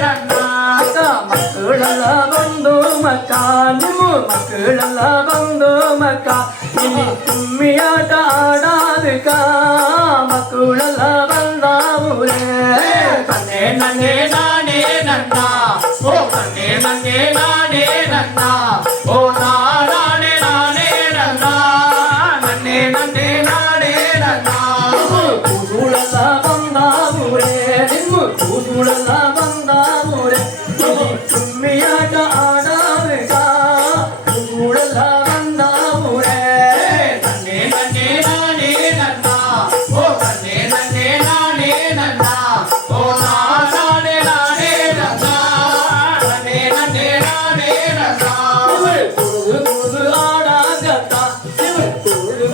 മക്കളല്ല ബന്ധു മക്കാനുമു മക്കളല്ല ബന്ധു മക്ക ഇനി തുമ്മിയാടാതുക മക്കളല്ല ബന്ധാവൂരേ തന്നേ നന്നേ നാണേ നന്ന ഓ തന്നേ നന്നേ നാണേ നന്ന ഓ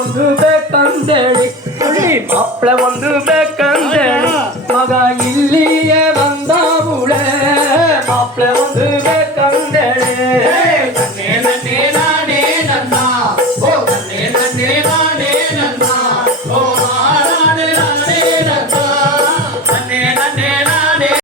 ಒಂದು ತಂದಿಳ ಒಂದು